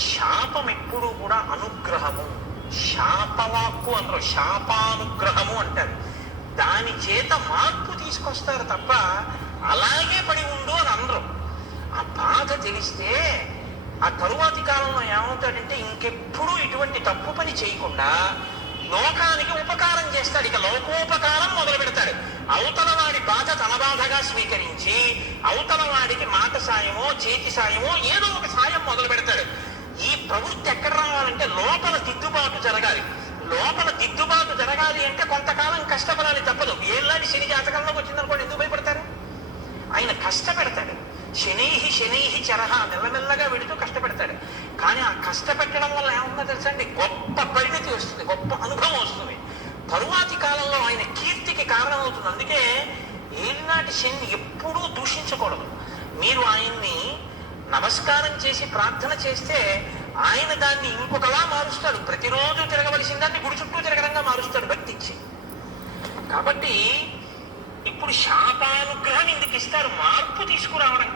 శాపం ఎప్పుడూ కూడా అనుగ్రహము. శాపవాక్కు అందరూ శాపానుగ్రహము అంటారు. దాని చేత మార్పు తీసుకొస్తారు తప్ప అలాగే పడి ఉండు అని అందరూ. ఆ బాధ తెలిస్తే ఆ తరువాతి కాలంలో ఏమవుతాడంటే ఇంకెప్పుడు ఇటువంటి తప్పు పని చేయకుండా లోకానికి ఉపకారం చేస్తాడు. ఇక లోకోపకారం మొదలు పెడతాడు. అవతల వాడి బాధ తన బాధగా స్వీకరించి అవతల వాడికి మాట సాయమో చేతి సాయమో ఏదో ఒక సాయం మొదలు పెడతాడు. ఈ ప్రవృత్తి ఎక్కడ రావాలంటే లోపల దిద్దుబాటు జరగాలి. లోపల దిద్దుబాటు జరగాలి అంటే కొంతకాలం కష్టపడాలి తప్పదు. ఏళ్ళని శని జాతకంలోకి వచ్చిందనుకోండి, ఎందుకు భయపడతారు? ఆయన కష్టపెడతాడు. శనైహి శనైహి చరహ, మెల్లమెల్లగా వెడుతూ కష్టపెడతాడు. కానీ ఆ కష్టపెట్టడం వల్ల ఏమన్నా తెలుసా అండి, గొప్ప పరిణతి వస్తుంది, గొప్ప అనుభవం వస్తుంది. తరువాతి కాలంలో ఆయన కీర్తికి కారణమవుతుంది. అందుకే ఏనాటి శని ఎప్పుడూ దూషించకూడదు. మీరు ఆయన్ని నమస్కారం చేసి ప్రార్థన చేస్తే ఆయన దాన్ని ఇంకొకలా మారుస్తాడు. ప్రతిరోజు తిరగవలసిన దాన్ని గుడి చుట్టూ తిరగడంగా మారుస్తాడు భక్తిచ్చి. కాబట్టి ఇప్పుడు శాపానుగ్రహం ఇందుకు ఇస్తారు, మార్పు తీసుకురావడం